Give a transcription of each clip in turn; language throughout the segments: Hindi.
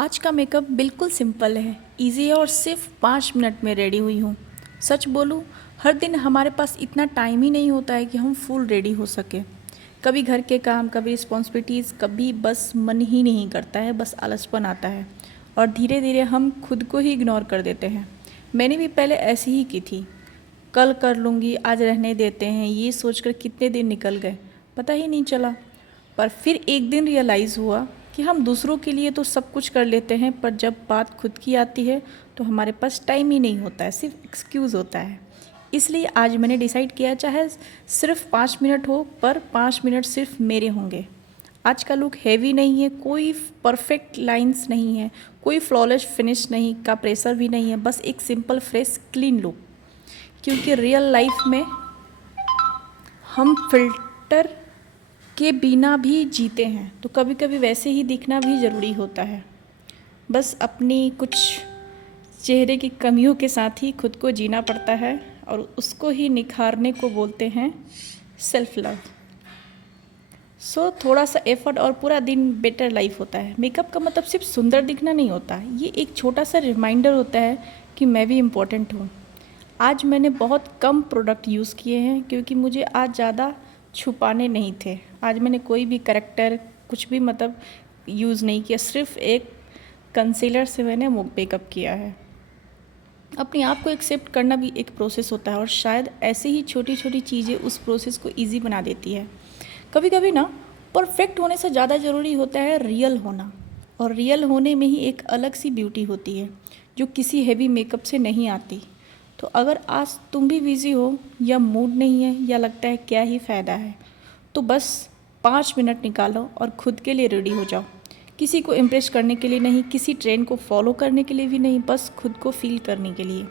आज का मेकअप बिल्कुल सिंपल है, इजी है और सिर्फ 5 मिनट में रेडी हुई हूँ। सच बोलूँ, हर दिन हमारे पास इतना टाइम ही नहीं होता है कि हम फुल रेडी हो सके। कभी घर के काम, कभी रिस्पॉन्सिबिलिटीज़, कभी बस मन ही नहीं करता है, बस आलसपन आता है और धीरे धीरे हम खुद को ही इग्नोर कर देते हैं। मैंने भी पहले ऐसी ही की थी। कल कर लूँगी, आज रहने देते हैं, ये सोचकर कितने दिन निकल गए पता ही नहीं चला। पर फिर एक दिन रियलाइज़ हुआ कि हम दूसरों के लिए तो सब कुछ कर लेते हैं, पर जब बात खुद की आती है तो हमारे पास टाइम ही नहीं होता है, सिर्फ एक्सक्यूज़ होता है। इसलिए आज मैंने डिसाइड किया, चाहे सिर्फ 5 मिनट हो, पर 5 मिनट सिर्फ मेरे होंगे। आज का लुक हैवी नहीं है, कोई परफेक्ट लाइंस नहीं है, कोई फ्लॉलेस फिनिश नहीं का प्रेशर भी नहीं है, बस एक सिंपल फ्रेश क्लीन लुक। क्योंकि रियल लाइफ में हम फिल्टर के बिना भी जीते हैं, तो कभी कभी वैसे ही दिखना भी ज़रूरी होता है। बस अपनी कुछ चेहरे की कमियों के साथ ही खुद को जीना पड़ता है और उसको ही निखारने को बोलते हैं सेल्फ लव। थोड़ा सा एफर्ट और पूरा दिन बेटर लाइफ होता है। मेकअप का मतलब सिर्फ सुंदर दिखना नहीं होता, ये एक छोटा सा रिमाइंडर होता है कि मैं भी इम्पोर्टेंट हूँ। आज मैंने बहुत कम प्रोडक्ट यूज़ किए हैं क्योंकि मुझे आज ज़्यादा छुपाने नहीं थे। आज मैंने कोई भी करेक्टर कुछ भी यूज़ नहीं किया, सिर्फ एक कंसीलर से मैंने मेकअप किया है। अपने आप को एक्सेप्ट करना भी एक प्रोसेस होता है और शायद ऐसे ही छोटी छोटी चीज़ें उस प्रोसेस को ईजी बना देती है। कभी कभी ना परफेक्ट होने से ज़्यादा ज़रूरी होता है रियल होना, और रियल होने में ही एक अलग सी ब्यूटी होती है जो किसी हैवी मेकअप से नहीं आती। तो अगर आज तुम भी बिज़ी हो या मूड नहीं है या लगता है क्या ही फ़ायदा है, तो बस 5 मिनट निकालो और खुद के लिए रेडी हो जाओ। किसी को इम्प्रेस करने के लिए नहीं, किसी ट्रेंड को फॉलो करने के लिए भी नहीं, बस खुद को फील करने के लिए।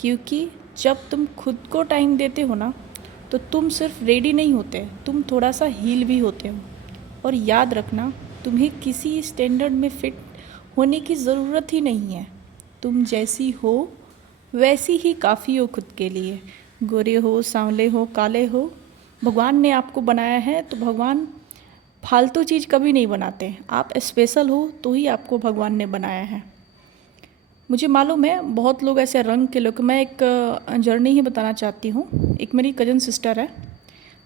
क्योंकि जब तुम खुद को टाइम देते हो ना, तो तुम सिर्फ रेडी नहीं होते, तुम थोड़ा सा हील भी होते हो। और याद रखना, तुम्हें किसी स्टैंडर्ड में फिट होने की ज़रूरत ही नहीं है। तुम जैसी हो वैसी ही काफ़ी हो खुद के लिए। गोरे हो, सांवले हो, काले हो, भगवान ने आपको बनाया है, तो भगवान फालतू चीज़ कभी नहीं बनाते। आप स्पेशल हो तो ही आपको भगवान ने बनाया है। मुझे मालूम है बहुत लोग ऐसे रंग के लोग, मैं एक जर्नी ही बताना चाहती हूँ। एक मेरी कज़न सिस्टर है,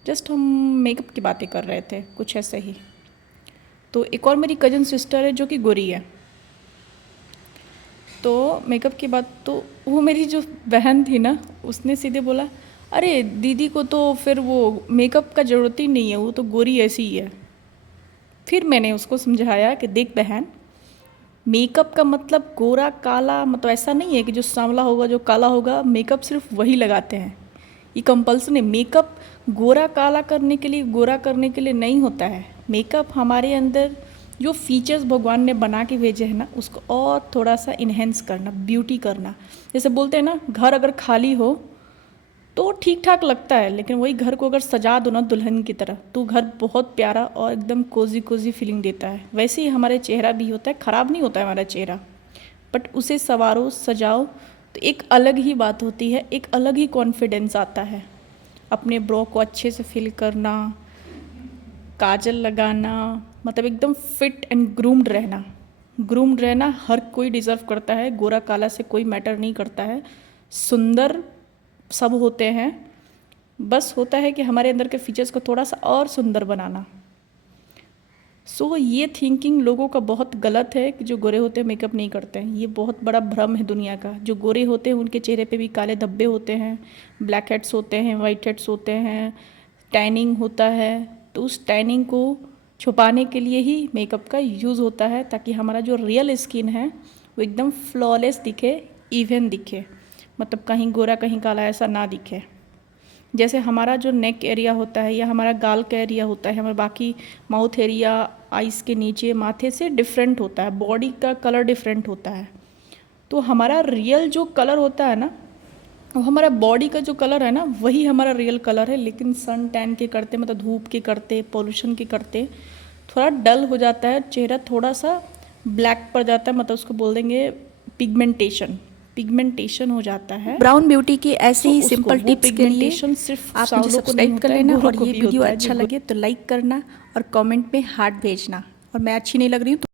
जस्ट हम मेकअप की बातें कर रहे थे कुछ ऐसे ही। तो एक और मेरी कज़न सिस्टर है जो कि गोरी है। तो मेकअप की बात, तो वो मेरी जो बहन थी ना, उसने सीधे बोला, अरे दीदी को तो फिर वो मेकअप का ज़रूरत ही नहीं है, वो तो गोरी ऐसी ही है। फिर मैंने उसको समझाया कि देख बहन, मेकअप का मतलब गोरा काला मतलब ऐसा नहीं है कि जो सांवला होगा जो काला होगा मेकअप सिर्फ वही लगाते हैं। ये कंपल्सन है। मेकअप गोरा काला करने के लिए, गोरा करने के लिए नहीं होता है। मेकअप हमारे अंदर जो फीचर्स भगवान ने बना के भेजे हैं ना, उसको और थोड़ा सा इन्हेंस करना, ब्यूटी करना। जैसे बोलते हैं ना, घर अगर खाली हो तो ठीक ठाक लगता है, लेकिन वही घर को अगर सजा दो ना दुल्हन की तरह, तो घर बहुत प्यारा और एकदम कोजी कोजी फीलिंग देता है। वैसे ही हमारे चेहरा भी होता है, ख़राब नहीं होता है हमारा चेहरा, बट उसे संवारो, सजाओ तो एक अलग ही बात होती है, एक अलग ही कॉन्फिडेंस आता है। अपने ब्रो को अच्छे से फिल करना, काजल लगाना, मतलब एकदम फिट एंड ग्रूम्ड रहना। ग्रूम्ड रहना हर कोई डिज़र्व करता है, गोरा काला से कोई मैटर नहीं करता है। सुंदर सब होते हैं, बस होता है कि हमारे अंदर के फीचर्स को थोड़ा सा और सुंदर बनाना। ये थिंकिंग लोगों का बहुत गलत है कि जो गोरे होते हैं मेकअप नहीं करते हैं। ये बहुत बड़ा भ्रम है दुनिया का। जो गोरे होते हैं उनके चेहरे पे भी काले धब्बे होते हैं, ब्लैक हेड्स होते हैं, वाइट हेड्स होते हैं, टैनिंग होता है। तो उस टैनिंग को छुपाने के लिए ही मेकअप का यूज़ होता है, ताकि हमारा जो रियल स्किन है वो एकदम फ्लॉलेस दिखे, इवन दिखे, मतलब कहीं गोरा कहीं काला ऐसा ना दिखे। जैसे हमारा जो नेक एरिया होता है या हमारा गाल का एरिया होता है, हमारा बाकी माउथ एरिया, आइज़ के नीचे, माथे से डिफरेंट होता है, बॉडी का कलर डिफरेंट होता है। तो हमारा रियल जो कलर होता है ना, वो हमारा बॉडी का जो कलर है ना, वही हमारा रियल कलर है। लेकिन सन टैन के करते, मतलब धूप के करते, पोल्यूशन के करते थोड़ा डल हो जाता है चेहरा, थोड़ा सा ब्लैक पड़ जाता है, मतलब उसको बोल देंगे पिगमेंटेशन हो जाता है। ब्राउन ब्यूटी की ऐसे ही सिंपल टिप्स के लिए सिर्फ आप मुझे सब्सक्राइब कर लेना, और ये वीडियो अच्छा लगे तो लाइक करना और कमेंट में हार्ट भेजना। और मैं अच्छी नहीं लग रही हूँ तो